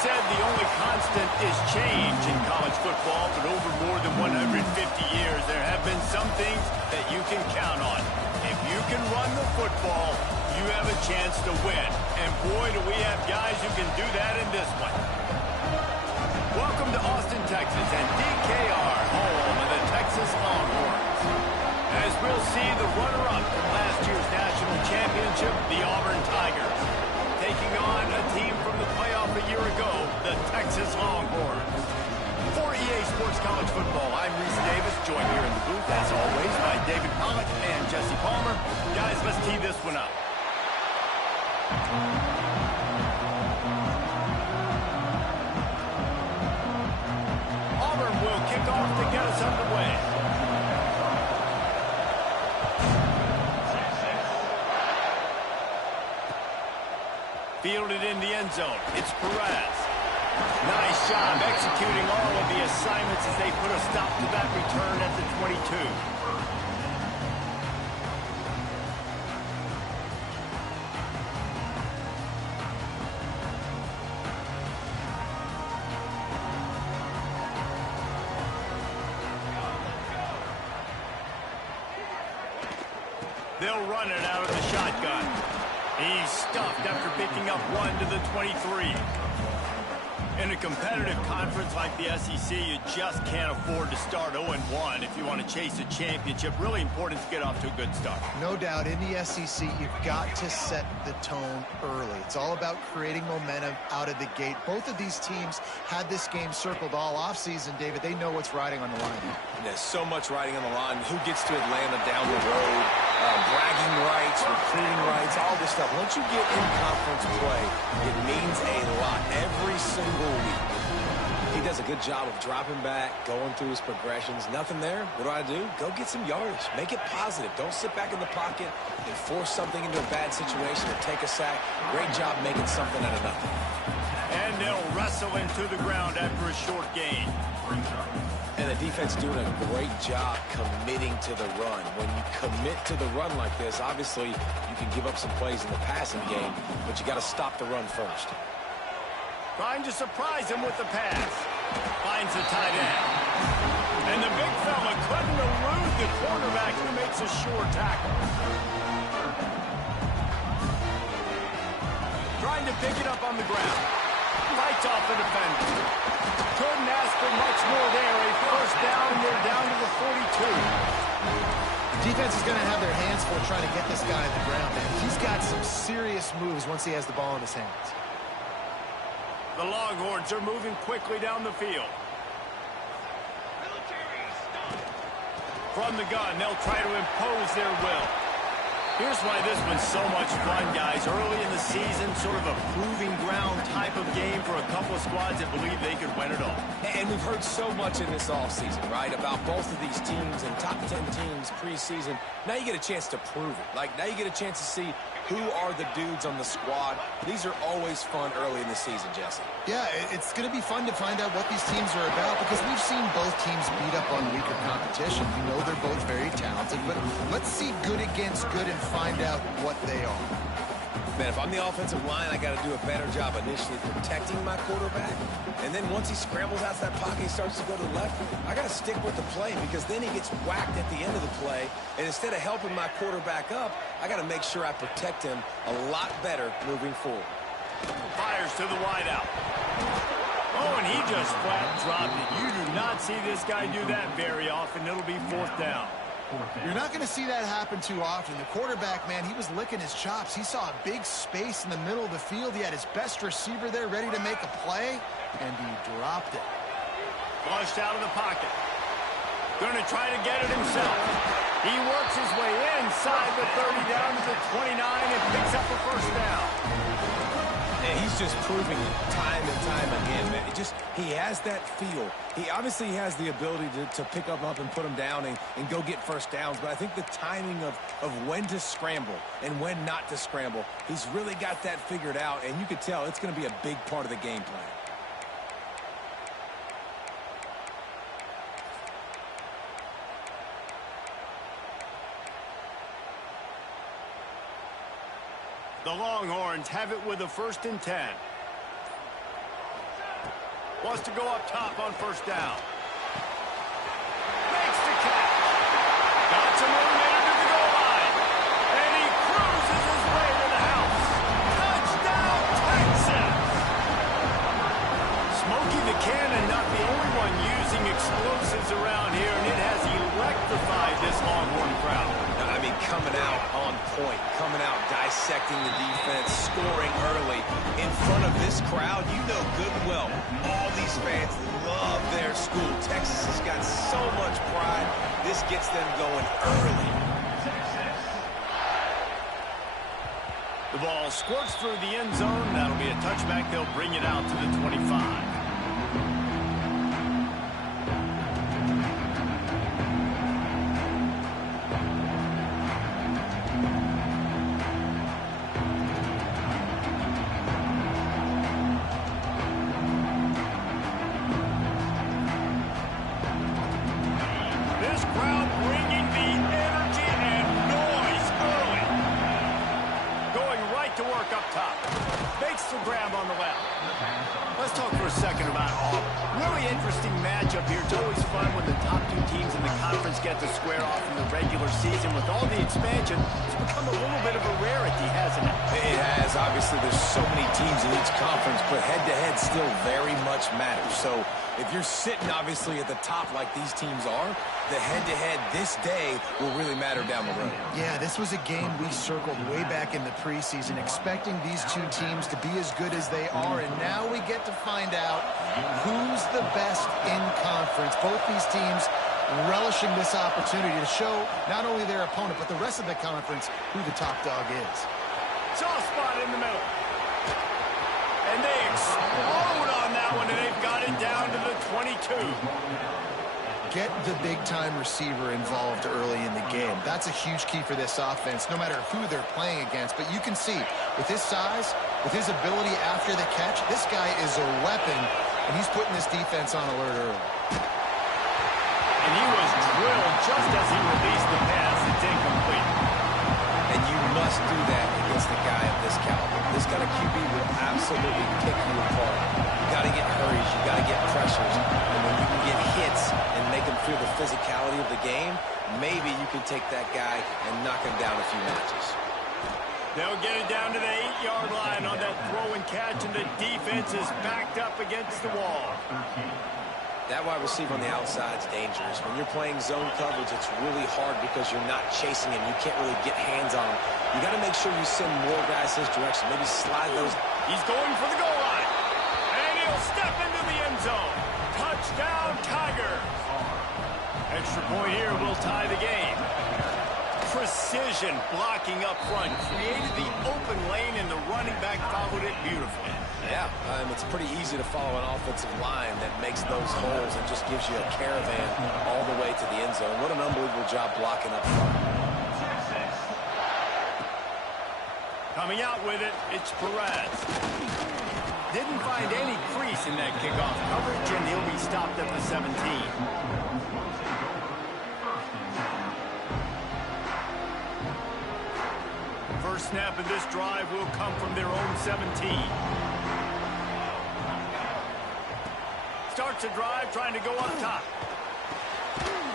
said the only constant is change in college football, but over more than 150 years, there have been some things that you can count on. If you can run the football, you have a chance to win. And boy, do we have guys who can do that in this one. Welcome to Austin, Texas, and DKR, home of the Texas Longhorns. As we'll see the runner-up from last year's national championship, the Auburn Tigers, taking on a team from the playoff a year ago, the Texas Longhorns. For EA Sports College Football, I'm Reese Davis, joined here in the booth, as always, by David Pollack and Jesse Palmer. Guys, let's tee this one up. Auburn will kick off to get us underway. Fielded in the end zone. It's Perez. Nice job executing all of the assignments as they put a stop to that return at the 22. They'll run it out of the shotgun. He's stuffed after picking up one to the 23. In a competitive conference like the SEC, you just can't afford to start 0-1 if you want to chase a championship. Really important to get off to a good start. No doubt, in the SEC, you've got to set the tone early. It's all about creating momentum out of the gate. Both of these teams had this game circled all offseason, David. They know what's riding on the line. There's so much riding on the line. Who gets to Atlanta down the road? Bragging rights, recruiting rights, all this stuff. Once you get in conference play, it means a lot every single week. He does a good job of dropping back, going through his progressions. Nothing there. What do? Go get some yardage. Make it positive. Don't sit back in the pocket and force something into a bad situation or take a sack. Great job making something out of nothing. And they'll wrestle into the ground after a short gain. And the defense doing a great job committing to the run. When you commit to the run like this, obviously you can give up some plays in the passing game, but you got to stop the run first. Trying to surprise him with the pass. Finds the tight end. And the big fella couldn't elude the quarterback who makes a sure tackle. Trying to pick it up on the ground. Fights off the defender. Couldn't ask for much more there. A first down, they're down to the 42. Defense is going to have their hands full trying to get this guy on the ground, man. He's got some serious moves once he has the ball in his hands. The Longhorns are moving quickly down the field. From the gun, they'll try to impose their will. Here's why this one's so much fun, guys. Early in the season, sort of a proving ground type of game for a couple of squads that believe they could win it all. And we've heard so much in this offseason, right, about both of these teams and top 10 teams preseason. Now you get a chance to prove it. Like, now you get a chance to see who are the dudes on the squad. These are always fun early in the season, Jesse. Yeah, it's going to be fun to find out what these teams are about because we've seen both teams beat up on weaker competition. We know they're both very talented, but let's see good against good and find out what they are. Man, if I'm the offensive line, I got to do a better job initially protecting my quarterback. And then once he scrambles out of that pocket, he starts to go to the left, I got to stick with the play because then he gets whacked at the end of the play. And instead of helping my quarterback up, I got to make sure I protect him a lot better moving forward. Fires to the wideout. Oh, and he just flat dropped it. You do not see this guy do that very often. It'll be fourth down. You're not going to see that happen too often. The quarterback, man, he was licking his chops. He saw a big space in the middle of the field. He had his best receiver there ready to make a play, and he dropped it. Flushed out of the pocket. Going to try to get it himself. He works his way inside the 30 down to the 29 and picks up a first down. And he's just proving it time and time again, man. He has that feel. He obviously has the ability to pick up and put him down and go get first downs. But I think the timing of when to scramble and when not to scramble, he's really got that figured out. And you could tell it's going to be a big part of the game plan. The Longhorns have it with a 1st and 10. Wants to go up top on first down. Makes the catch. Got some room later to the goal line. And he cruises his way to the house. Touchdown, Texas! Smokey the Cannon, not the only one using explosives around here, and it has electrified this Longhorn crowd. I mean, coming out on point, coming out dissecting the defense, scoring early in front of this crowd. You know good and well, all these fans love their school. Texas has got so much pride. This gets them going early. The ball squirts through the end zone. That'll be a touchback. They'll bring it out to the 25. Grab on the left. Let's talk for a second about Auburn. Really interesting matchup here. It's always fun when the top two teams in the conference get to square off in the regular season. With all the expansion, it's become a little bit of a rarity, hasn't it? It has. Obviously, there's so many teams in each conference, but head-to-head still very much matters. So if you're sitting, obviously, at the top like these teams are, the head-to-head this day will really matter down the road. Yeah, this was a game we circled way back in the preseason, expecting these two teams to be as good as they are, and now we get to find out who's the best in conference. Both these teams relishing this opportunity to show not only their opponent, but the rest of the conference who the top dog is. Soft spot in the middle. And they explode on that one, and they've got it down to the 22. Get the big-time receiver involved early in the game. That's a huge key for this offense, no matter who they're playing against. But you can see, with his size, with his ability after the catch, this guy is a weapon, and he's putting this defense on alert early. And he was drilled just as he released the pass. It's incomplete. And you must do that against a guy of this caliber. This kind of QB will absolutely pick you apart. You got to get hurries. You got to get pressures. And when you can get hits and make him feel the physicality of the game, maybe you can take that guy and knock him down a few notches. They'll get it down to the 8-yard line on that throw and catch, and the defense is backed up against the wall. That wide receiver on the outside is dangerous. When you're playing zone coverage, it's really hard because you're not chasing him. You can't really get hands on him. You got to make sure you send more guys his direction. Maybe slide those. He's going for the goal line. And he'll step into the end zone. Touchdown, Tigers. Extra point here will tie the game. Precision blocking up front. Created the open lane, and the running back followed it beautifully. Yeah, it's pretty easy to follow an offensive line that makes those holes and just gives you a caravan all the way to the end zone. What an unbelievable job blocking up front. Coming out with it, it's Perez. Didn't find any crease in that kickoff coverage, and he'll be stopped at the 17. First snap of this drive will come from their own 17. Starts a drive trying to go up top.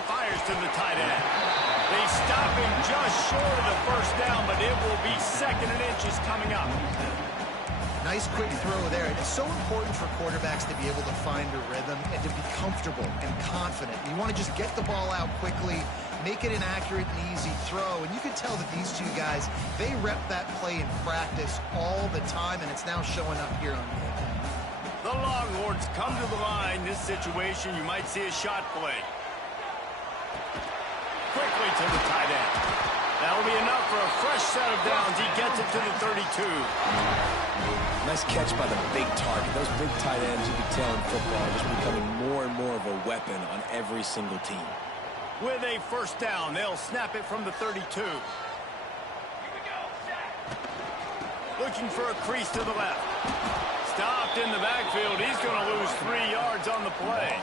Fires to the tight end. They stop him just short of the first down, but it will be 2nd and inches coming up. Nice quick throw there. It's so important for quarterbacks to be able to find a rhythm and to be comfortable and confident. You want to just get the ball out quickly, make it an accurate and easy throw. And you can tell that these two guys, they rep that play in practice all the time, and it's now showing up here on game. The Longhorns come to the line. This situation, you might see a shot play. Quickly to the tight end. That'll be enough for a fresh set of downs. He gets it to the 32. Nice catch by the big target. Those big tight ends, you can tell in football, are just becoming more and more of a weapon on every single team. With a first down, they'll snap it from the 32. Looking for a crease to the left. Stopped in the backfield. He's going to lose 3 yards on the play.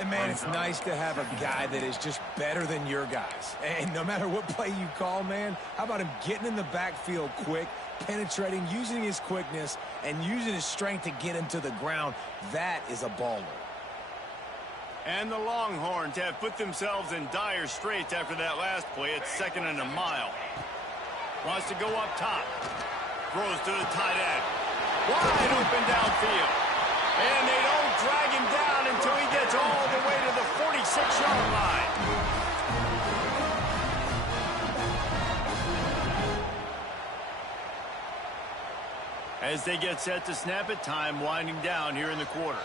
And, man, it's nice to have a guy that is just better than your guys. And no matter what play you call, man, how about him getting in the backfield quick, penetrating, using his quickness, and using his strength to get him to the ground? That is a baller. And the Longhorns have put themselves in dire straits after that last play. It's 2nd and a mile. Wants to go up top. Throws to the tight end. Wide open downfield. And they don't drag him down until he gets all the way to the 46-yard line. As they get set to snap it, time winding down here in the quarter.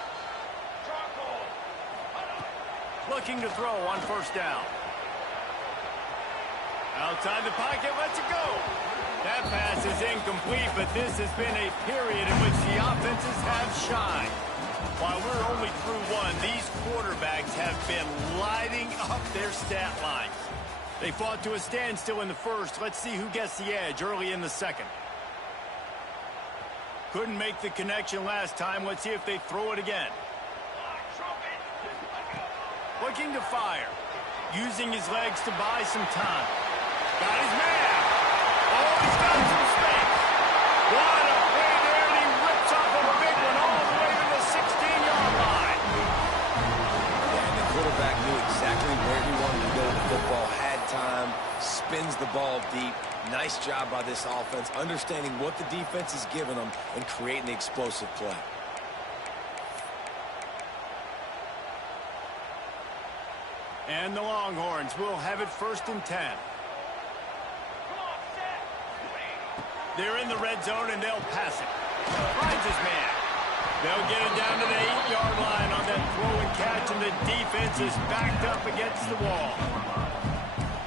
Looking to throw on 1st down. Outside the pocket, lets it go. That pass is incomplete, but this has been a period in which the offenses have shined. While we're only through one, these quarterbacks have been lighting up their stat lines. They fought to a standstill in the first. Let's see who gets the edge early in the second. Couldn't make the connection last time. Let's see if they throw it again. Looking to fire. Using his legs to buy some time. Got his man. Oh, he's got some space. What a play there, and he rips off a big one all the way to the 16-yard line. Yeah, and the quarterback knew exactly where he wanted to go with the football, had time, spins the ball deep. Nice job by this offense, understanding what the defense is giving them and creating the explosive play. And the Longhorns will have it 1st and 10. They're in the red zone, and they'll pass it. Finds his man. They'll get it down to the 8-yard line on that throw and catch, and the defense is backed up against the wall.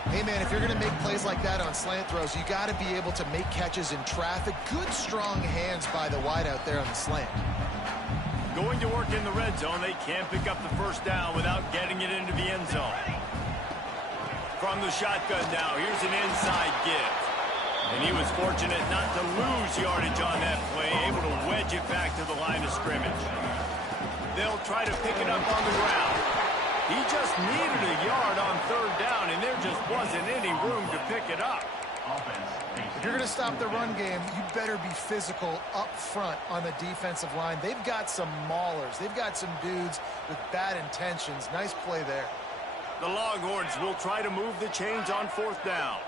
Hey, man, if you're going to make plays like that on slant throws, you got to be able to make catches in traffic. Good, strong hands by the wideout there on the slant. Going to work in the red zone. They can't pick up the 1st down without getting it into the end zone. From the shotgun now, here's an inside give. And he was fortunate not to lose yardage on that play, able to wedge it back to the line of scrimmage. They'll try to pick it up on the ground. He just needed a yard on 3rd down, and there just wasn't any room to pick it up. If you're going to stop the run game, you better be physical up front on the defensive line. They've got some maulers. They've got some dudes with bad intentions. Nice play there. The Longhorns will try to move the chains on 4th down.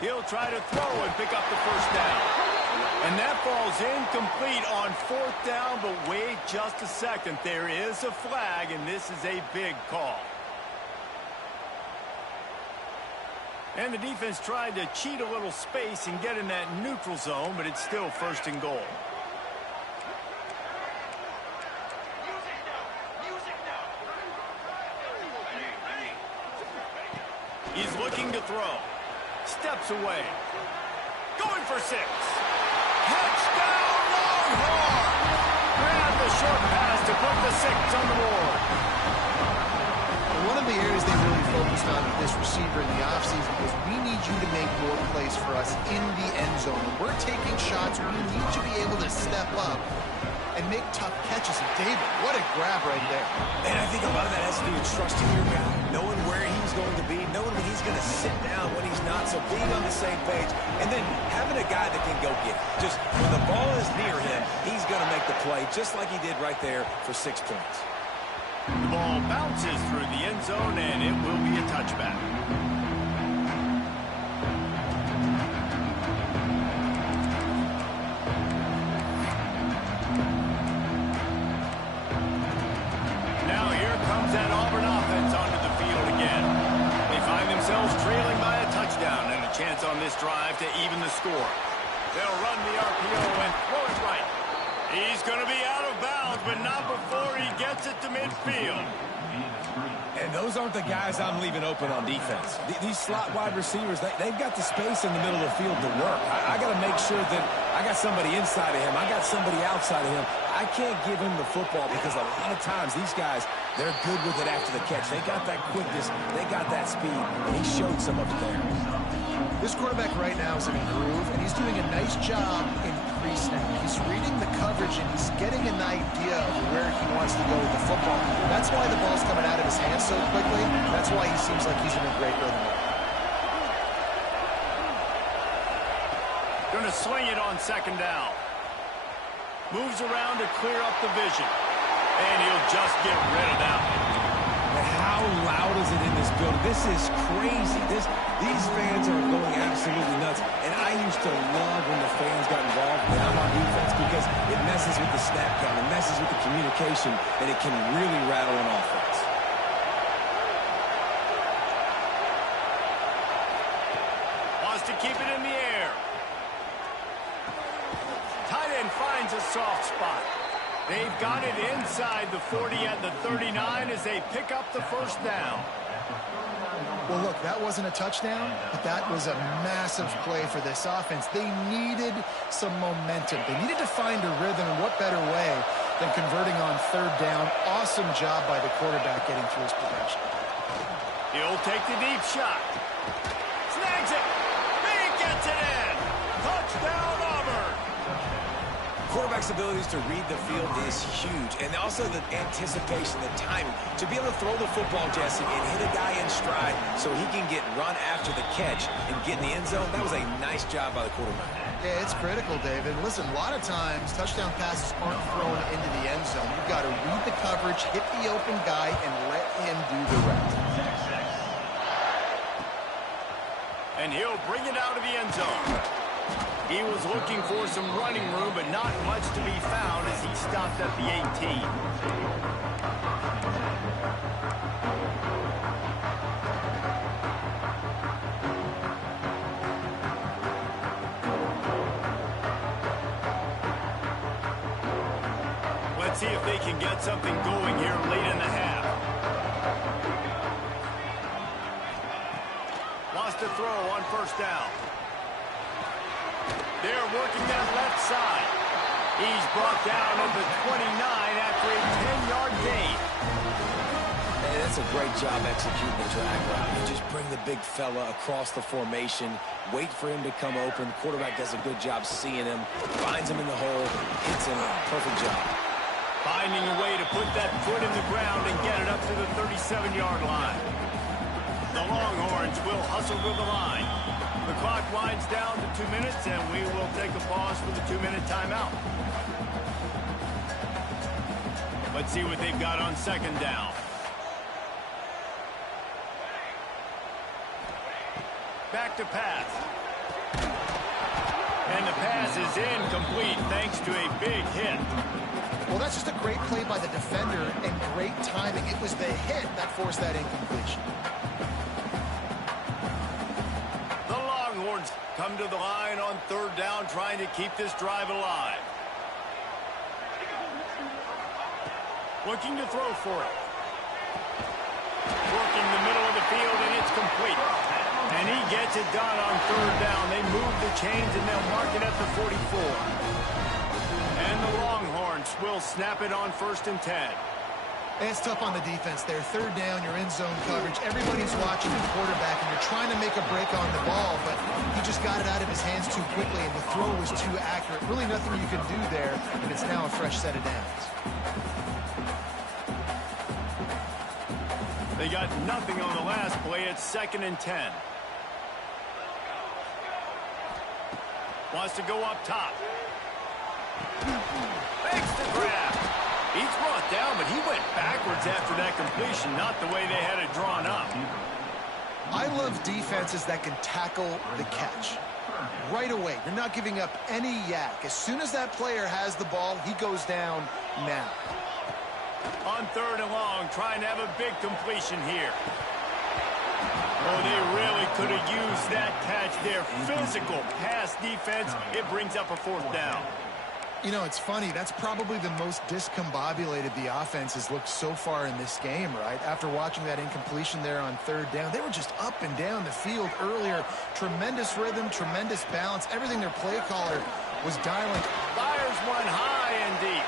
He'll try to throw and pick up the 1st down. And that ball's incomplete on 4th down, but wait just a second. There is a flag, and this is a big call. And the defense tried to cheat a little space and get in that neutral zone, but it's still 1st and goal. He's looking to throw. Steps away. Going for 6. Touchdown, Longhorn! Grab the short pass to put the 6 on the board. One of the areas they really focused on with this receiver in the offseason was we need you to make more plays for us in the end zone. When we're taking shots, we need you to be able to step up and make tough catches. And David, what a grab right there. And I think a lot of that has to do with trusting your guy, knowing where he's going to be, knowing when he's going to sit down, when he's not, so being on the same page, and then having a guy that can go get it. Just when the ball is near him, he's going to make the play, just like he did right there for 6 points. The ball bounces through the end zone, and it will be a touchback. Now here comes that Auburn offense onto the field again. They find themselves trailing by a touchdown and a chance on this drive to even the score. They'll run the RPO and throw it right. He's going to be out of bounds, but not before he gets it to midfield. And those aren't the guys I'm leaving open on defense. These slot wide receivers, they've got the space in the middle of the field to work. I got to make sure that I got somebody inside of him. I got somebody outside of him. I can't give him the football because a lot of times these guys, they're good with it after the catch. They got that quickness. They got that speed, and he showed some of it there. This quarterback right now is in a groove, and he's doing a nice job in pre-snap. He's reading the coverage, and he's getting an idea of where he wants to go with the football. That's why the ball's coming out of his hands so quickly. That's why he seems like he's in a great rhythm. Going to swing it on second down. Moves around to clear up the vision. And he'll just get rid of that one. How loud is it in this building? This is crazy. These fans are going absolutely nuts. And I used to love when the fans got involved when I'm on defense because it messes with the snap count, it messes with the communication, and it can really rattle an offense. Wants to keep it in the air. Tight end finds a soft spot. They've got it inside the 40 at the 39 as they pick up the first down. Well, look, that wasn't a touchdown, but that was a massive play for this offense. They needed some momentum. They needed to find a rhythm, and what better way than converting on third down. Awesome job by the quarterback getting through his progression. He'll take the deep shot. Snags it. He gets it in. Touchdown, Auburn. Quarterback's abilities to read the field is huge, and also the anticipation, the timing. To be able to throw the football, Jesse, and hit a guy in stride so he can get run after the catch and get in the end zone, that was a nice job by the quarterback. Yeah, it's critical, David. Listen, a lot of times touchdown passes aren't thrown into the end zone. You've got to read the coverage, hit the open guy, and let him do the rest. And he'll bring it out of the end zone. He was looking for some running room, but not much to be found as he stopped at the 18. Let's see if they can get something going here late in the half. Wants to throw on first down. They're working that left side. He's brought down at the 29 after a 10-yard gain. Hey, that's a great job executing the drag route. You just bring the big fella across the formation, wait for him to come open. Quarterback does a good job seeing him, finds him in the hole, hits him. Perfect job. Finding a way to put that foot in the ground and get it up to the 37-yard line. The Longhorns will hustle to the line. The clock winds down to 2 minutes, and we will take a pause for the 2-minute timeout. Let's see what they've got on second down. Back to pass. And the pass is incomplete thanks to a big hit. Well, that's just a great play by the defender and great timing. It was the hit that forced that incompletion. Come to the line on third down, trying to keep this drive alive. Looking to throw for it. Working the middle of the field, and it's complete. And he gets it done on third down. They move the chains, and they'll mark it at the 44. And the Longhorns will snap it on 1st and 10. It's tough on the defense there. Third down, you're in zone coverage. Everybody's watching the quarterback, and you're trying to make a break on the ball, but he just got it out of his hands too quickly, and the throw was too accurate. Really nothing you can do there, and it's now a fresh set of downs. They got nothing on the last play. It's 2nd and 10. Wants to go up top. Makes the grab. He's brought down, but he went backwards after that completion, not the way they had it drawn up. I love defenses that can tackle the catch. Right away, you're not giving up any yak. As soon as that player has the ball, he goes down now. On third and long, trying to have a big completion here. Oh, they really could have used that catch there. Physical pass defense. It brings up a 4th down. You know, it's funny. That's probably the most discombobulated the offense has looked so far in this game, right? After watching that incompletion there on third down, they were just up and down the field earlier. Tremendous rhythm, tremendous balance. Everything their play caller was dialing. Fires one high and deep.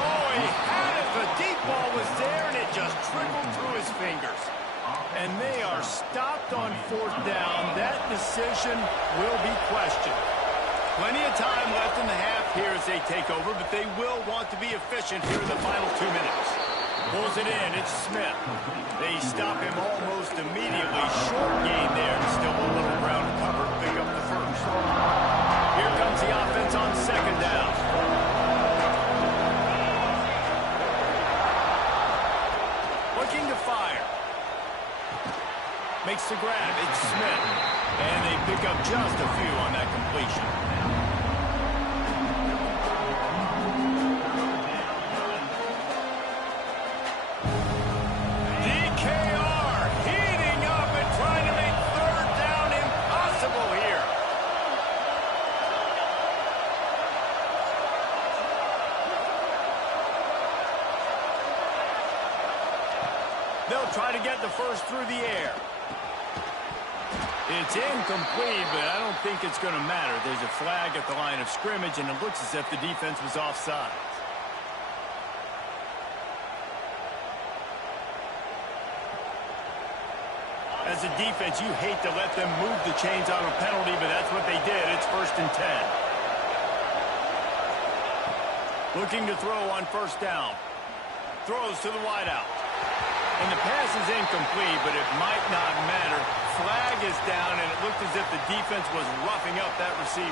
Oh, he had it. The deep ball was there, and it just trickled through his fingers. And they are stopped on 4th down. That decision will be questioned. Plenty of time left in the half here as they take over, but they will want to be efficient here in the final 2 minutes. Pulls it in. It's Smith. They stop him almost immediately. Short gain there. Still a little ground cover. Pick up the first. Here comes the offense on second down. Looking to fire. Makes the grab. It's Smith. And they pick up just a few on that completion. DKR heating up and trying to make third down impossible here. They'll try to get the first through the air. It's incomplete, but I don't think it's going to matter. There's a flag at the line of scrimmage, and it looks as if the defense was offside. As a defense, you hate to let them move the chains on a penalty, but that's what they did. It's 1st and 10. Looking to throw on first down. Throws to the wideout. And the pass is incomplete, but it might not matter. Flag is down, and it looked as if the defense was roughing up that receiver.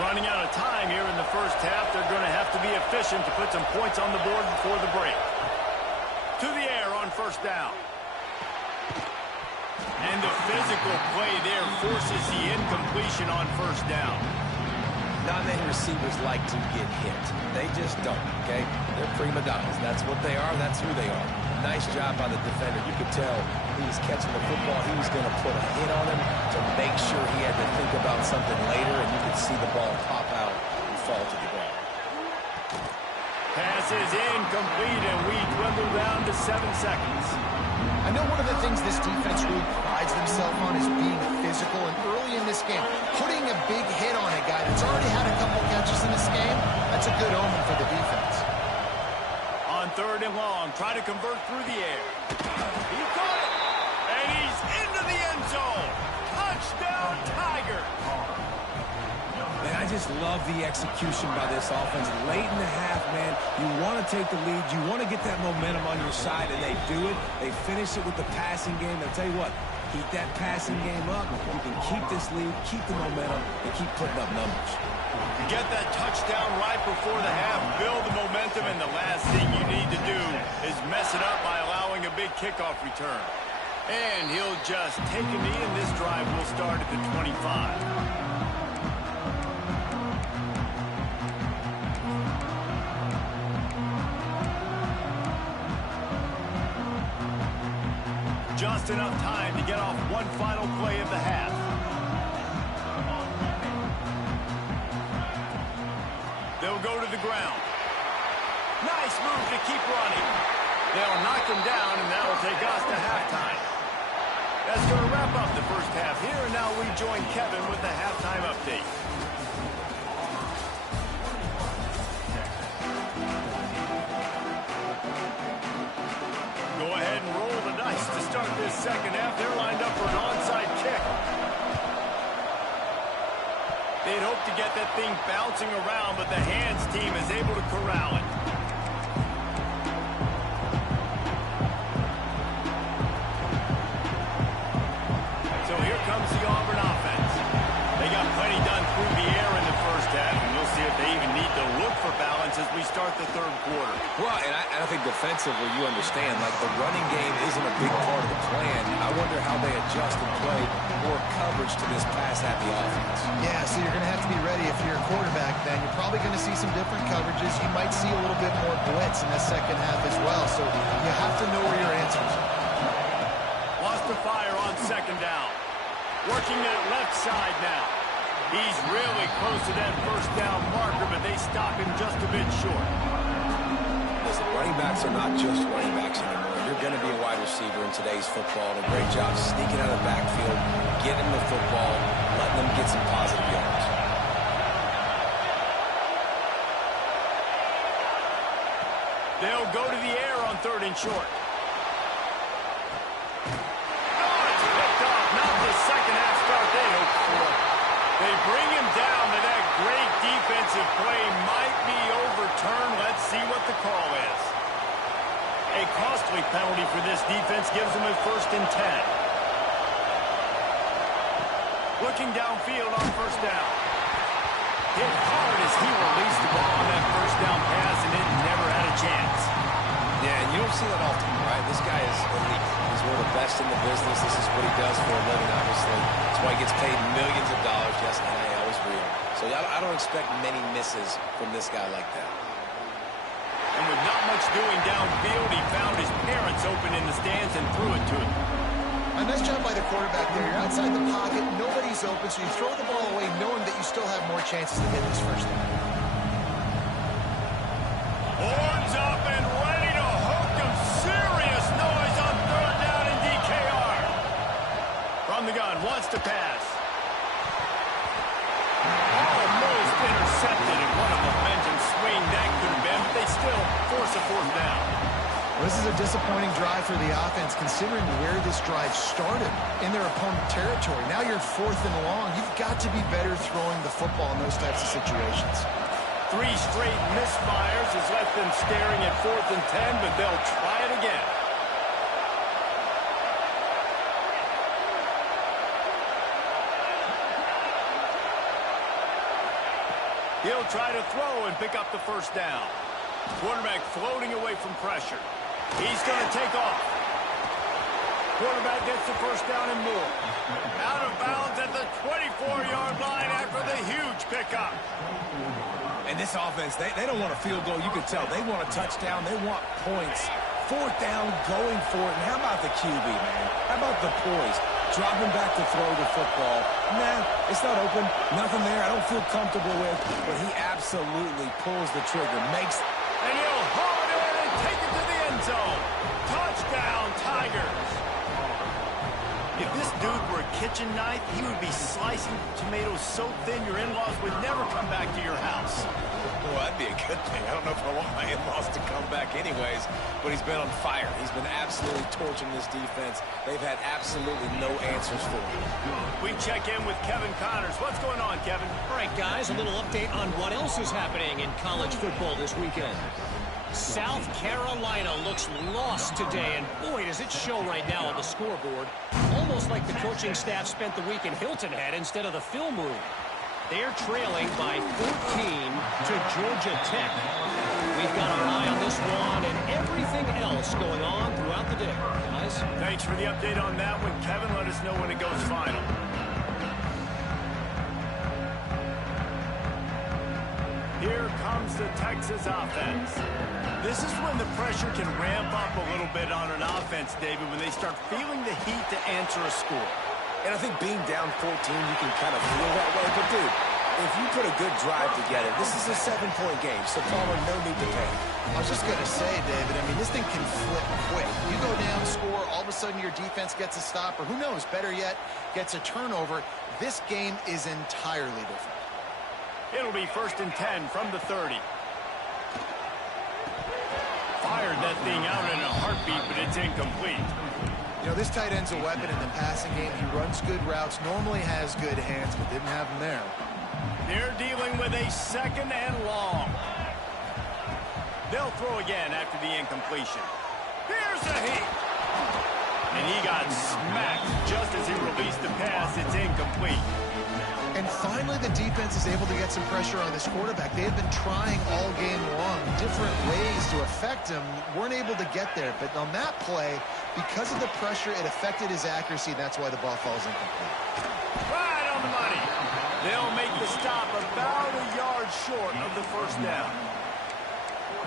Running out of time here in the first half. They're going to have to be efficient to put some points on the board before the break. To the air on first down. And the physical play there forces the incompletion on first down. Not many receivers like to get hit. They just don't, okay? They're prima donnas. That's what they are. That's who they are. Nice job by the defender. You could tell he was catching the football. He was going to put a hit on him to make sure he had to think about something later, and you could see the ball pop out and fall to the ground. Pass is incomplete, and we dwindle down to 7 seconds. I know one of the things this defense really prides themselves on is being physical, and early in this game, putting a big hit on a guy that's already had a couple catches in this game, that's a good omen for the defense. On 3rd and long, try to convert through the air. He got it, and he's into the end zone. Touchdown, Tigers. Man, I just love the execution by this offense. Late in the half, man, you want to take the lead. You want to get that momentum on your side, and they do it. They finish it with the passing game. I'll tell you what, keep that passing game up. You can keep this lead, keep the momentum, and keep putting up numbers. Get that touchdown right before the half, build the momentum, and the last thing you need to do is mess it up by allowing a big kickoff return. And he'll just take a knee, and this drive will start at the 25. Just enough time to get off one final play of the half. They'll go to the ground. Nice move to keep running. They'll knock him down, and that'll take us to halftime. That's going to wrap up the first half here, and now we join Kevin with the halftime update. Go ahead and roll the dice to start this second half. They're lined up for an onside kick. They'd hope to get that thing bouncing around, but the hands team is able to corral it. So here comes the Auburn offense. They got plenty done through the air in the first half, and we'll see if they even need to look for balance as we start the third quarter. Well, and I think defensively you understand, like the running game isn't a big part of the plan. I wonder how they adjust and play more coverage to this pass-happy offense. Yeah, so you're going to have to be ready if you're a quarterback then. You're probably going to see some different coverages. You might see a little bit more blitz in the second half as well, so you have to know where your answers are. Lost to fire on second down. Working that left side now. He's really close to that first down marker, but they stop him just a bit short. Listen, running backs are not just running backs anymore. You're going to be a wide receiver in today's football. And a great job sneaking out of the backfield, getting the football, letting them get some positive yards. They'll go to the air on 3rd and short. Oh, it's picked off. Looking downfield on first down. Hit hard as he released the ball on that first down pass, and it never had a chance. Yeah, and you don't see that often, right? This guy is elite. He's one of the best in the business. This is what he does for a living, obviously. That's why he gets paid millions of dollars. Yes, NIL is real. So I don't expect many misses from this guy like that. And with not much doing downfield, he found his parents open in the stands and threw it to him. A nice job by the quarterback there. You're outside the pocket, nobody's open, so you throw the ball away knowing that you still have more chances to get this first down. Horns up and ready to hook him. Serious noise on third down in DKR. From the gun, wants to pass. Almost intercepted, and what a momentum swing that could have been, but they still force a fourth down. Well, this is a disappointing drive for the offense, considering where this drive started, in their opponent territory. Now you're 4th and long. You've got to be better throwing the football in those types of situations. 3 straight misfires has left them staring at 4th and 10, but they'll try it again. He'll try to throw and pick up the first down. Quarterback floating away from pressure. He's going to take off. Quarterback gets the first down and more. Out of bounds at the 24-yard line after the huge pickup. And this offense, they don't want a field goal. You can tell they want a touchdown. They want points. 4th down, going for it. And how about the QB, man? How about the poise? Dropping back to throw the football. Nah, it's not open. Nothing there I don't feel comfortable with. But he absolutely pulls the trigger. And he'll haul it in and take it to the end zone. Touchdown, Tigers. If this dude were a kitchen knife, he would be slicing tomatoes so thin your in-laws would never come back to your house. Well, that'd be a good thing. I don't know if I want my in-laws to come back anyways, but he's been on fire. He's been absolutely torching this defense. They've had absolutely no answers for him. We check in with Kevin Connors. What's going on, Kevin? All right, guys, a little update on what else is happening in college football this weekend. South Carolina looks lost today, and boy, does it show right now on the scoreboard. Almost like the coaching staff spent the week in Hilton Head instead of the film room. They're trailing by 14 to Georgia Tech. We've got our eye on this one and everything else going on throughout the day, guys. Thanks for the update on that one, Kevin. Let us know when it goes final. Here comes the Texas offense. This is when the pressure can ramp up a little bit on an offense, David, when they start feeling the heat to answer a score. And I think being down 14, you can kind of feel that way. But, dude, if you put a good drive together, this is a 7-point game, so Palmer, no need to panic. I was just going to say, David, I mean, this thing can flip quick. You go down, score, all of a sudden your defense gets a stop, or who knows, better yet, gets a turnover. This game is entirely different. It'll be 1st and 10 from the 30. Fired that thing out in a heartbeat, but it's incomplete. You know, this tight end's a weapon in the passing game. He runs good routes, normally has good hands, but didn't have them there. They're dealing with a 2nd and long. They'll throw again after the incompletion. Here's a hit. And he got smacked just as he released the pass. It's incomplete. And finally, the defense is able to get some pressure on this quarterback. They have been trying all game long, different ways to affect him. Weren't able to get there. But on that play, because of the pressure, it affected his accuracy. That's why the ball falls incomplete. Right on the money. They'll make the stop about a yard short of the first down.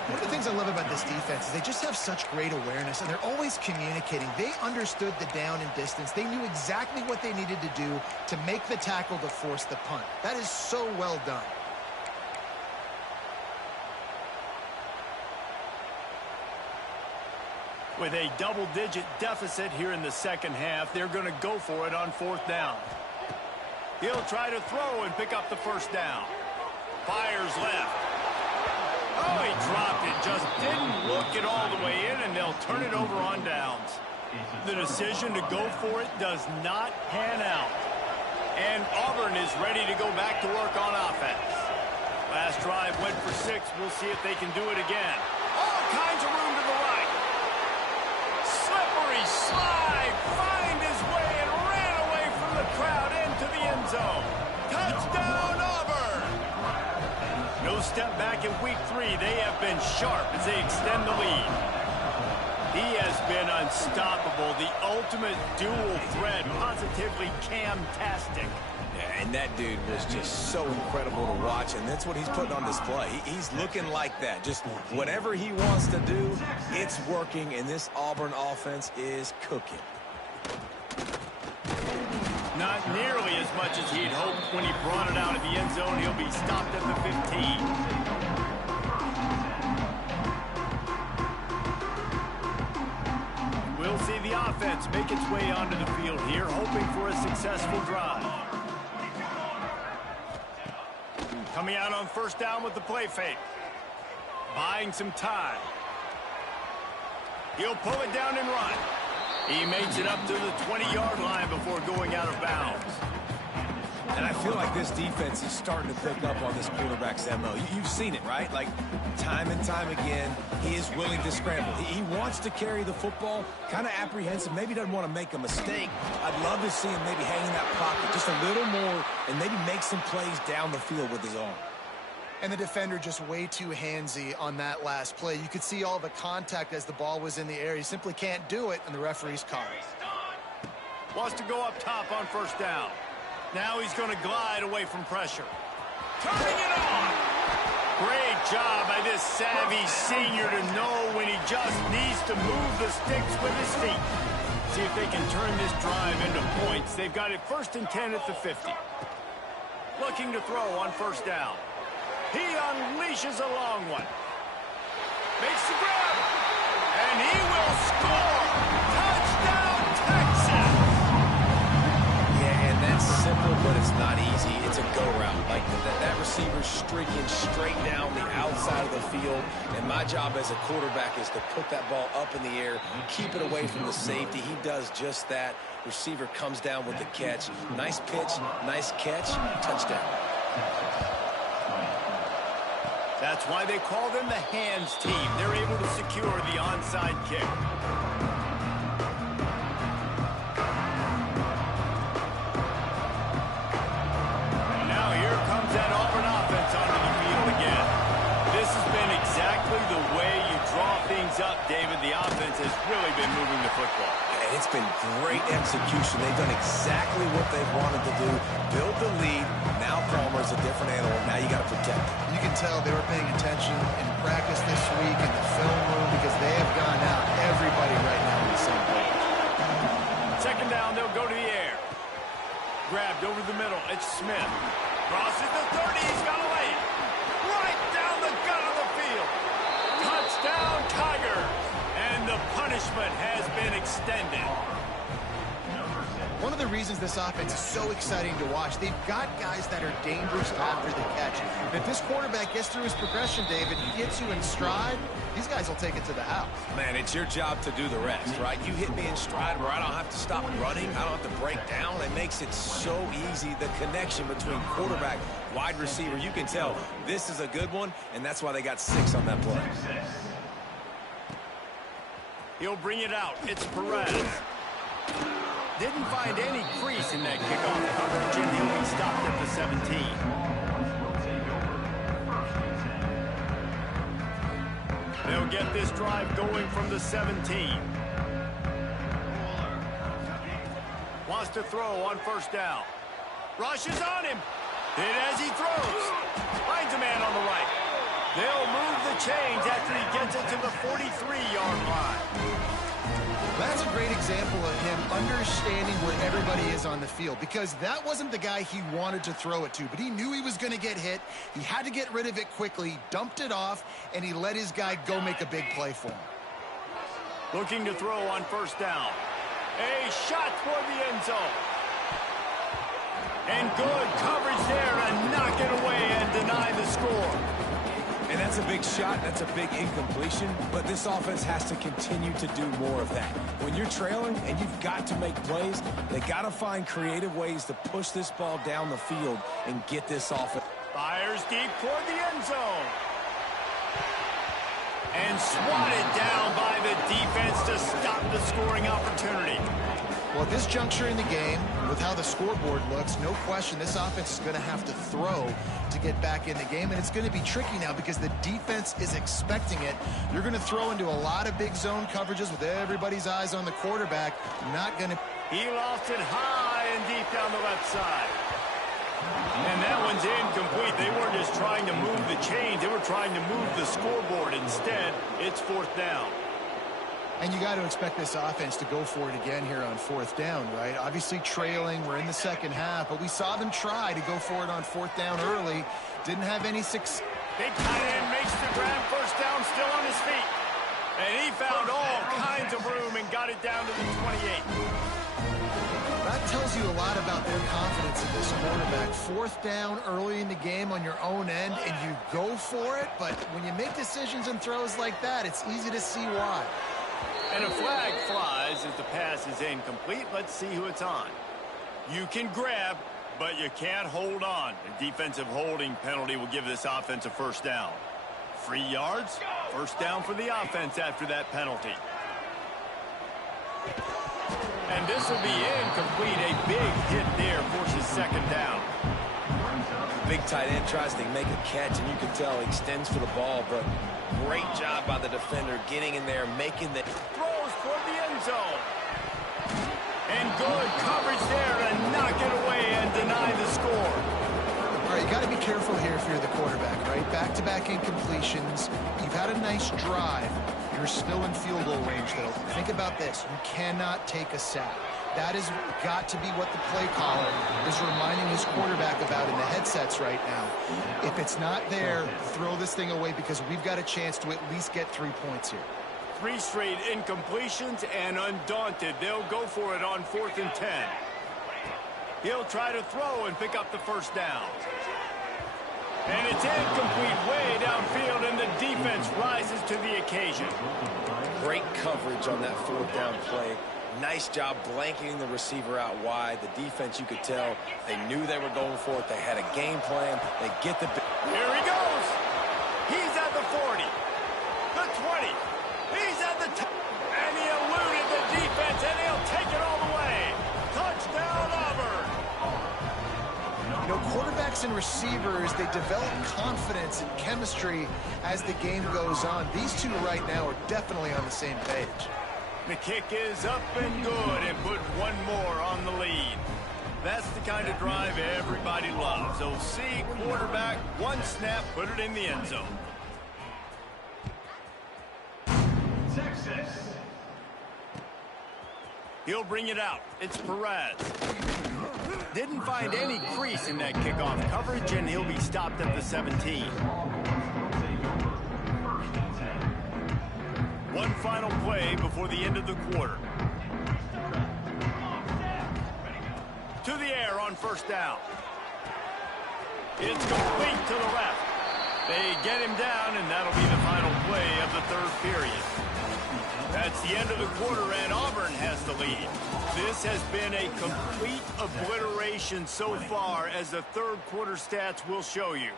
One of the things I love about this defense is they just have such great awareness, and they're always communicating. They understood the down and distance. They knew exactly what they needed to do to make the tackle to force the punt. That is so well done. With a double-digit deficit here in the second half, they're going to go for it on 4th down. He'll try to throw and pick up the first down. Fires left. Oh, he dropped it. Just didn't look it all the way in, and they'll turn it over on downs. The decision to go for it does not pan out. And Auburn is ready to go back to work on offense. Last drive went for 6. We'll see if they can do it again. All kinds of room to the right. Slippery slide. Find his way and ran away from the crowd into the end Defensively, they have been sharp as they extend the lead. He has been unstoppable. The ultimate dual threat, positively Cam-tastic. Yeah, and that dude was just so incredible to watch, and that's what he's putting on display. He's looking like that. Just whatever he wants to do, it's working, and this Auburn offense is cooking. Not nearly as much as he'd hoped when he brought it out of the end zone. He'll be stopped at the 15. We'll see the offense make its way onto the field here, hoping for a successful drive. Coming out on first down with the play fake. Buying some time. He'll pull it down and run. He makes it up to the 20-yard line before going out of bounds. And I feel like this defense is starting to pick up on this quarterback's MO. You've seen it, right? Like, time and time again, he is willing to scramble. He wants to carry the football, kind of apprehensive, maybe doesn't want to make a mistake. I'd love to see him maybe hang in that pocket just a little more and maybe make some plays down the field with his arm. And the defender just way too handsy on that last play. You could see all the contact as the ball was in the air. He simply can't do it, and the referee's caught it. Wants to go up top on first down. Now he's going to glide away from pressure. Turning it on! Great job by this savvy senior to know when he just needs to move the sticks with his feet. See if they can turn this drive into points. They've got it 1st and 10 at the 50. Looking to throw on first down. He unleashes a long one. Makes the grab. And he will score. Touchdown, Texas! Yeah, and that's simple, but it's not easy. It's a go route. Like that receiver's streaking straight down the outside of the field. And my job as a quarterback is to put that ball up in the air, keep it away from the safety. He does just that. Receiver comes down with the catch. Nice pitch, nice catch, touchdown. That's why they call them the hands team. They're able to secure the onside kick. And now here comes that Auburn offense onto the field again. This has been exactly the way you draw things up, David. The offense has really been moving the football. And it's been great execution. They've done exactly what they've wanted to do. Build the lead. Now Palmer's a different animal. Now you got to protect him. You can tell they were paying attention in practice this week in the film room because they have gone out. Everybody right now in the same page. Second down, they'll go to the air. Grabbed over the middle. It's Smith. Crosses the 30. He's got to lay it. Right down the gut of the field. Touchdown, Tigers. And the punishment has been extended. One of the reasons this offense is so exciting to watch, they've got guys that are dangerous after the catch. And if this quarterback gets through his progression, David, he hits you in stride, these guys will take it to the house. Man, it's your job to do the rest, right? You hit me in stride where I don't have to stop running. I don't have to break down. It makes it so easy, the connection between quarterback, wide receiver. You can tell this is a good one, and that's why they got 6 on that play. He'll bring it out. It's Perez. Didn't find any crease in that kickoff coverage, and he'll be stopped at the 17. They'll get this drive going from the 17. Wants to throw on first down. Rush is on him. Hit as he throws. Finds a man on the right. They'll move the chains after he gets it to the 43-yard line. That's a great example of him understanding where everybody is on the field because that wasn't the guy he wanted to throw it to, but he knew he was going to get hit. He had to get rid of it quickly, dumped it off, and he let his guy go make a big play for him. Looking to throw on first down. A shot toward the end zone. And good coverage there to knock it away and deny the score. And that's a big shot. That's a big incompletion. But this offense has to continue to do more of that. When you're trailing and you've got to make plays, they got to find creative ways to push this ball down the field and get this offense. Fires deep toward the end zone. And swatted down by the defense to stop the scoring opportunity. Well, at this juncture in the game, with how the scoreboard looks, no question this offense is going to have to throw to get back in the game, and it's going to be tricky now because the defense is expecting it. You're going to throw into a lot of big zone coverages with everybody's eyes on the quarterback. Not going to... He lost it high and deep down the left side. And that one's incomplete. They weren't just trying to move the chains. They were trying to move the scoreboard. Instead, it's 4th down. And you got to expect this offense to go for it again here on 4th down, right? Obviously trailing. We're in the second half, but we saw them try to go for it on 4th down early. Didn't have any success. Big tight end makes the grab. First down, still on his feet. And he found all kinds of room and got it down to the 28. That tells you a lot about their confidence in this quarterback. 4th down early in the game on your own end, and you go for it. But when you make decisions and throws like that, it's easy to see why. And a flag flies as the pass is incomplete. Let's see who it's on. You can grab, but you can't hold on. A defensive holding penalty will give this offense a first down. 3 yards, first down for the offense after that penalty. And this will be incomplete. A big hit there forces second down. Big tight end tries to make a catch, and you can tell he extends for the ball, but great job by the defender getting in there, making the... Throws toward the end zone. And good coverage there to knock it away and deny the score. All right, you got to be careful here if you're the quarterback, right? Back-to-back incompletions. You've had a nice drive. You're still in field goal range, though. Think about this. You cannot take a sack. That has got to be what the play caller is reminding his quarterback about in the headsets right now. If it's not there, throw this thing away because we've got a chance to at least get 3 points here. 3 straight incompletions, and undaunted, they'll go for it on 4th and 10. He'll try to throw and pick up the first down. And it's incomplete way downfield, and the defense rises to the occasion. Great coverage on that 4th down play. Nice job blanketing the receiver out wide. The defense, you could tell, they knew they were going for it. They had a game plan. They get the... Here he goes. He's at the 40. The 20. He's at the top. And he eluded the defense, and he'll take it all the way. Touchdown, Auburn. You know, quarterbacks and receivers, they develop confidence and chemistry as the game goes on. These two right now are definitely on the same page. The kick is up and good, and put one more on the lead. That's the kind of drive everybody loves. OC, quarterback, one snap, put it in the end zone. Texas. He'll bring it out. It's Perez. Didn't find any crease in that kickoff coverage, and he'll be stopped at the 17. One final play before the end of the quarter. To the air on first down. It's complete to the left. They get him down, and that'll be the final play of the 3rd period. That's the end of the quarter, and Auburn has the lead. This has been a complete obliteration so far, as the 3rd quarter stats will show you.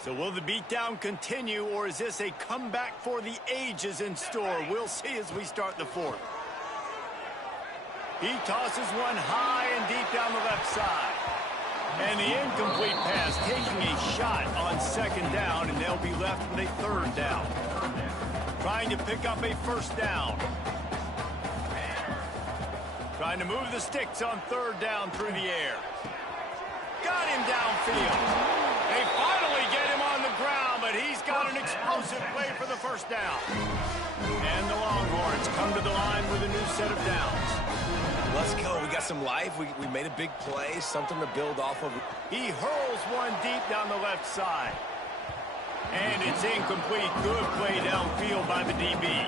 So will the beatdown continue, or is this a comeback for the ages in store? We'll see as we start the 4th. He tosses one high and deep down the left side. And the incomplete pass taking a shot on 2nd down, and they'll be left with a 3rd down. Trying to pick up a first down. Trying to move the sticks on 3rd down through the air. Got him downfield. They finally get him on the ground, but he's got an explosive play for the first down. And the Longhorns come to the line with a new set of downs. Let's go. We got some life. We made a big play, something to build off of. He hurls one deep down the left side. And it's incomplete. Good play downfield by the DB.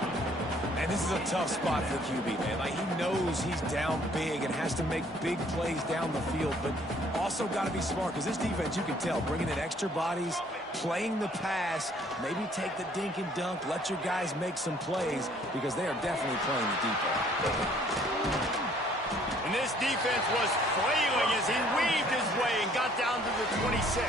And this is a tough spot for QB, man. Like, he knows he's down big and has to make big plays down the field, but also got to be smart, because this defense, you can tell, bringing in extra bodies, playing the pass, maybe take the dink and dunk, let your guys make some plays, because they are definitely playing the deep end. And this defense was flailing as he weaved his way and got down to the 26.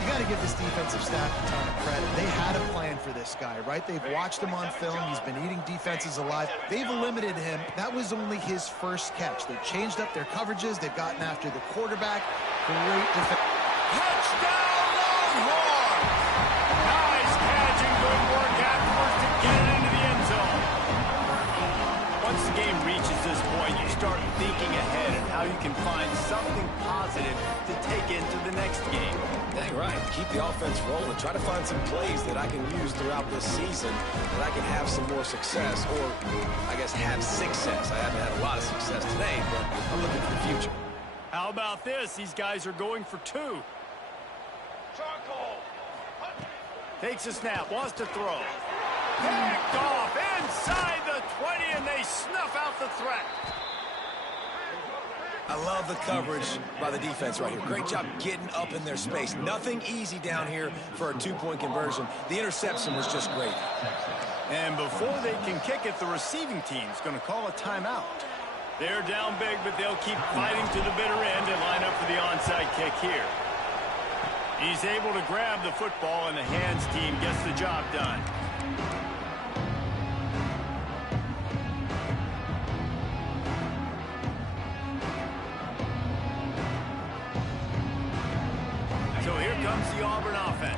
You got to give this defensive staff a ton of credit. They had a plan for this guy, right? They've watched him on film. He's been eating defenses alive. They've limited him. That was only his first catch. They changed up their coverages. They've gotten after the quarterback. Great defense. Touchdown, Longhorns! Nice catch and good work afterwards to get it into the end zone. Once the game reaches this point, you start thinking ahead and how you can find something positive to take into the next game. Dang right. Keep the offense rolling. Try to find some plays that I can use throughout this season that I can have some more success, or I guess have success. I haven't had a lot of success today, but I'm looking for the future. How about this? These guys are going for two. Takes a snap, wants to throw. Picked off inside the 20, and they snuff out the threat. I love the coverage by the defense right here. Great job getting up in their space. Nothing easy down here for a two-point conversion. The interception was just great. And before they can kick it, the receiving team's going to call a timeout. They're down big, but they'll keep fighting to the bitter end and line up for the onside kick here. He's able to grab the football, and the hands team gets the job done. So here comes the Auburn offense.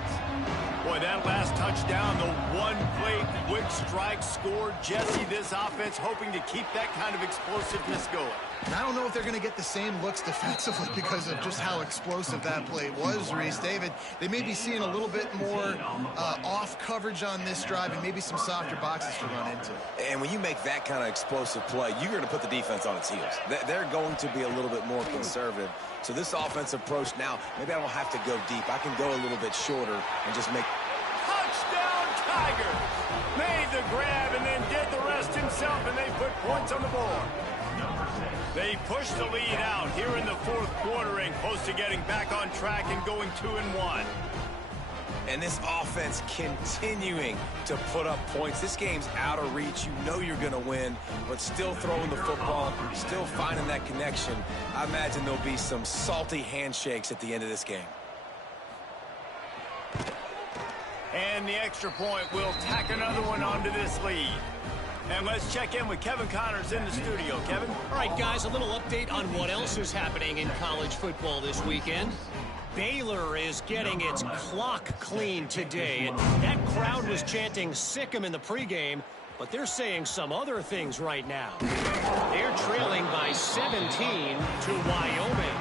Boy, that last touchdown, the one-play quick strike scored. Jesse, this offense hoping to keep that kind of explosiveness going. And I don't know if they're going to get the same looks defensively because of just how explosive that play was, Reese. David, they may be seeing a little bit more off coverage on this drive and maybe some softer boxes to run into. And when you make that kind of explosive play, you're going to put the defense on its heels. They're going to be a little bit more conservative. So this offensive approach now, maybe I don't have to go deep. I can go a little bit shorter and just make... Touchdown, Tigers! Made the grab and then did the rest himself, and they put points on the board. They pushed the lead out here in the fourth quarter and close to getting back on track and going 2-1. And this offense continuing to put up points. This game's out of reach. You know you're going to win, but still throwing the football, still finding that connection. I imagine there'll be some salty handshakes at the end of this game. And the extra point will tack another one onto this lead. And let's check in with Kevin Connors in the studio. Kevin? All right, guys, a little update on what else is happening in college football this weekend. Baylor is getting its clock cleaned today, and that crowd was chanting "sick 'em" in the pregame, but they're saying some other things right now. They're trailing by 17 to Wyoming.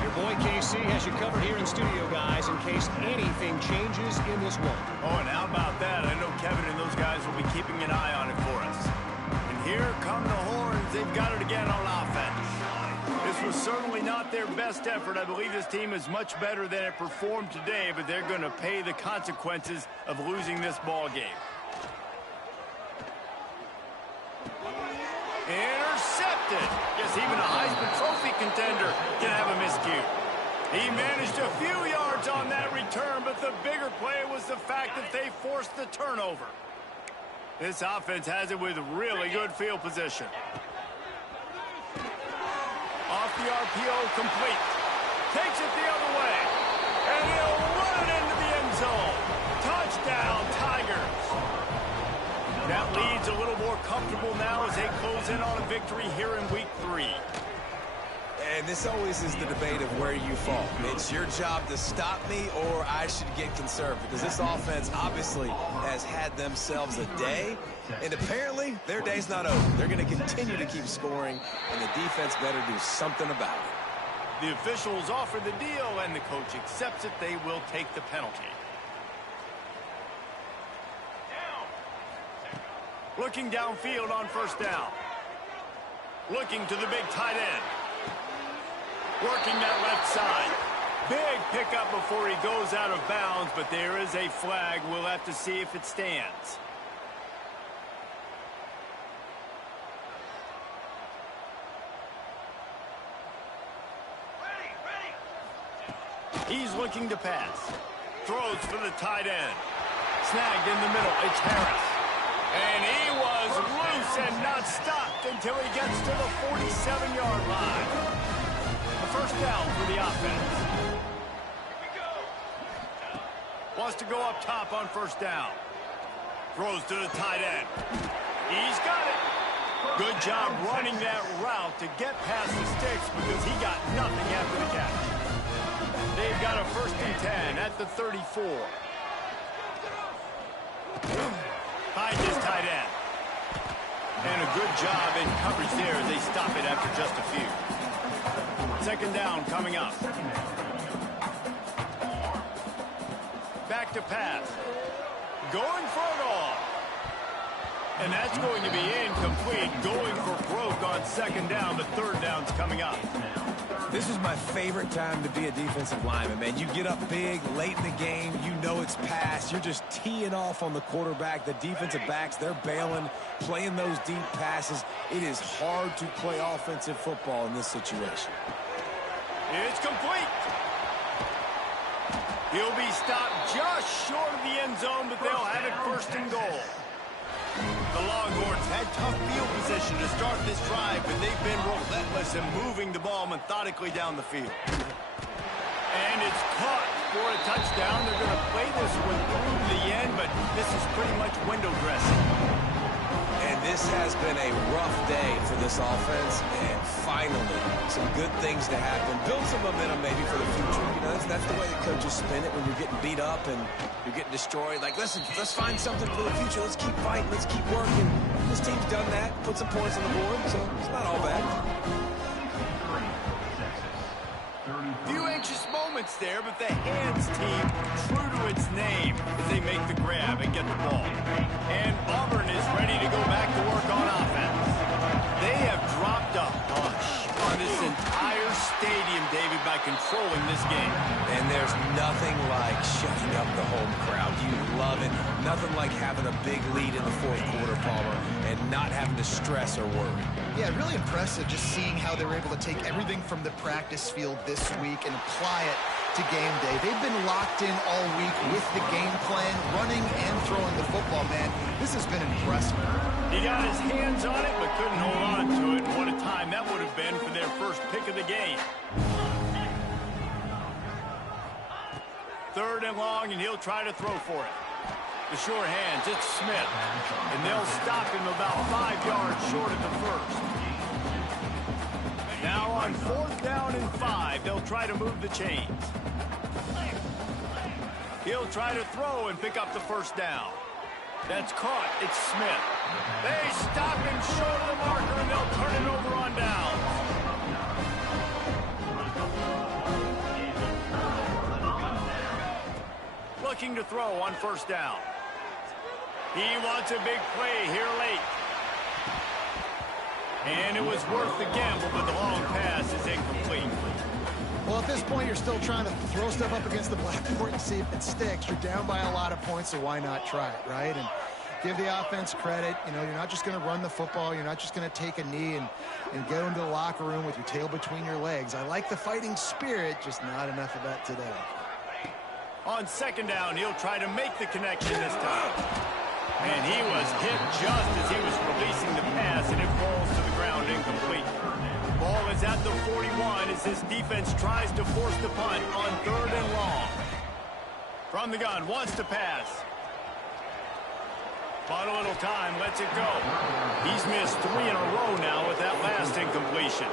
Your boy KC has you covered here in studio, guys, in case anything changes in this one. Oh, and how about that? I know Kevin and those guys will be keeping an eye on it for us. And here come the Horns. They've got it again on offense. This was certainly not their best effort. I believe this team is much better than it performed today, but they're going to pay the consequences of losing this ball game. Intercepted. Guess even a Heisman Trophy contender can have a miscue. He managed a few yards on that return, but the bigger play was the fact that they forced the turnover. This offense has it with really good field position. Off the RPO, complete. Takes it the other way. And he'll run it into the end zone. Touchdown, Tigers. That lead's a little more comfortable now as they close in on a victory here in week 3. And this always is the debate of where you fall. It's your job to stop me, or I should get conservative, because this offense obviously has had themselves a day, and apparently their day's not over. They're going to continue to keep scoring, and the defense better do something about it. The officials offer the deal, and the coach accepts it. They will take the penalty. Looking downfield on first down. Looking to the big tight end. Working that left side. Big pickup before he goes out of bounds, but there is a flag. We'll have to see if it stands. He's looking to pass. Throws for the tight end. Snagged in the middle. It's Harris. And he was loose and not stopped until he gets to the 47-yard line. A first down for the offense. Wants to go up top on first down. Throws to the tight end. He's got it. Good job running that route to get past the sticks because he got nothing after the catch. They've got a 1st and 10 at the 34. Finds his tight end. And a good job in coverage there as they stop it after just a few. 2nd down coming up. Back to pass. Going for it all. And that's going to be incomplete. Going for broke on 2nd down. The 3rd down's coming up. This is my favorite time to be a defensive lineman, man. You get up big, late in the game, you know it's past. You're just teeing off on the quarterback. The defensive backs, they're bailing, playing those deep passes. It is hard to play offensive football in this situation. It's complete. He'll be stopped just short of the end zone, but they'll have it 1st and goal. The Longhorns had tough field position to start this drive, but they've been relentless in moving the ball methodically down the field. And it's caught for a touchdown. They're going to play this one through to the end, but this is pretty much window dressing. And this has been a rough day for this offense, and finally, some good things to happen. Build some momentum maybe for the future. You know, that's the way the coaches spin it when you're getting beat up and you're getting destroyed. Like, listen, let's find something for the future. Let's keep fighting. Let's keep working. This team's done that, put some points on the board, so it's not all bad. Few anxious moments there, but the hands team true to its name as they make the grab and get the ball. And Auburn is ready to go back to work on offense. They have dropped a hush on this entire stadium, David, by controlling this game. And there's nothing like shutting up the home crowd. You love it. Nothing like having a big lead in the 4th quarter, Palmer, and not having to stress or worry. Yeah, really impressive just seeing how they were able to take everything from the practice field this week and apply it to game day. They've been locked in all week with the game plan, running and throwing the football, man. This has been impressive. He got his hands on it, but couldn't hold on to it. What a time that would have been for their first pick of the game. 3rd and long, and he'll try to throw for it. The short hands, it's Smith. And they'll stop him about 5 yards short of the 1st. Now on 4th down and 5, they'll try to move the chains. He'll try to throw and pick up the 1st down. That's caught. It's Smith. They stop him short of the marker, and they'll turn it over on downs. Looking to throw on 1st down. He wants a big play here late. And it was worth the gamble, but the long pass is incomplete. Well, at this point, you're still trying to throw stuff up against the blackboard and see if it sticks. You're down by a lot of points, so why not try it, right? And give the offense credit. You know, you're not just going to run the football. You're not just going to take a knee and go into the locker room with your tail between your legs. I like the fighting spirit, just not enough of that today. On 2nd down, he'll try to make the connection this time. And he was hit just as he was releasing the pass, and it falls to the ground incomplete. Ball is at the 41 as his defense tries to force the punt on 3rd and long. From the gun, wants to pass. Bought a little time, lets it go. He's missed 3 in a row now with that last incompletion.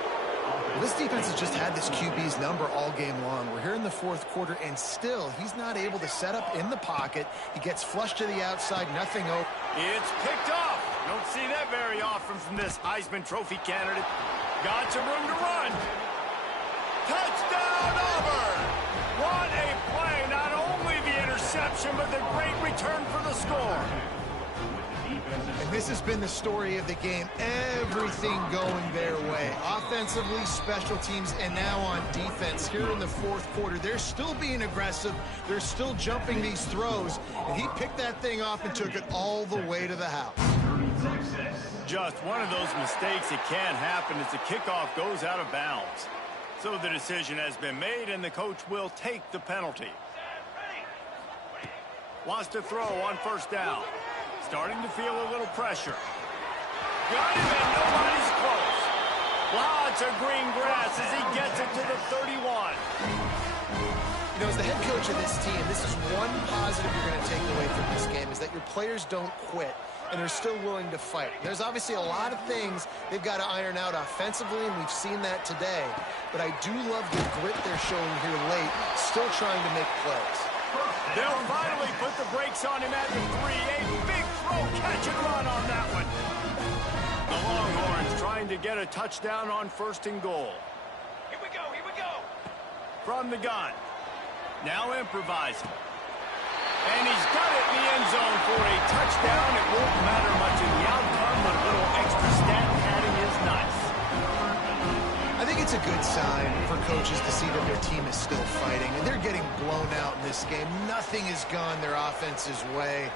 This defense has just had this QB's number all game long. We're here in the 4th quarter, and still, he's not able to set up in the pocket. He gets flushed to the outside, nothing open. It's picked off. Don't see that very often from this Heisman Trophy candidate. Got some room to run. Touchdown, Auburn! What a play. Not only the interception, but the great return for the score. And this has been the story of the game. Everything going their way. Offensively, special teams, and now on defense. Here in the 4th quarter, they're still being aggressive. They're still jumping these throws. And he picked that thing off and took it all the way to the house. Just one of those mistakes that can happen as the kickoff goes out of bounds. So the decision has been made, and the coach will take the penalty. Wants to throw on 1st down. Starting to feel a little pressure. Got him, and nobody's close. Lots of green grass as he gets it to the 31. You know, as the head coach of this team, this is one positive you're going to take away from this game, is that your players don't quit and are still willing to fight. There's obviously a lot of things they've got to iron out offensively, and we've seen that today. But I do love the grit they're showing here late, still trying to make plays. They'll finally put the brakes on him at the 3. A big throw, catch and run on that one. The Longhorns trying to get a touchdown on 1st and goal. Here we go, here we go. From the gun. Now improvising. And he's got it in the end zone for a touchdown. It won't matter much in the outcome, but a little extra stat padding is nice. I think it's a good sign for coaches to see that their team is still fighting, and they're getting blown out in this game. Nothing has gone their offense's way.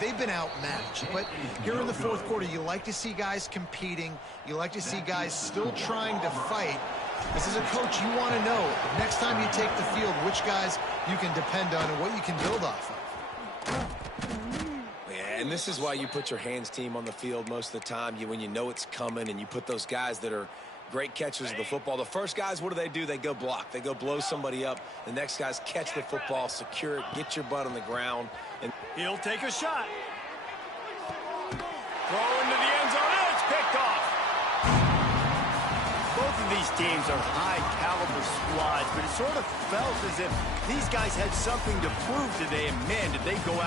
They've been outmatched. But here in the 4th quarter, you like to see guys competing. You like to see guys still trying to fight. This is a coach, you want to know, next time you take the field, which guys you can depend on and what you can build off of. Yeah, and this is why you put your hands team on the field most of the time. When you know it's coming, and you put those guys that are great catchers of the football. The first guys, what do? They go block. They go blow somebody up. The next guys catch the football, secure it, get your butt on the ground. And he'll take a shot. Throw into the end zone, and it's picked off. Both of these teams are high-caliber squads, but it sort of felt as if these guys had something to prove today, and man, did they go out.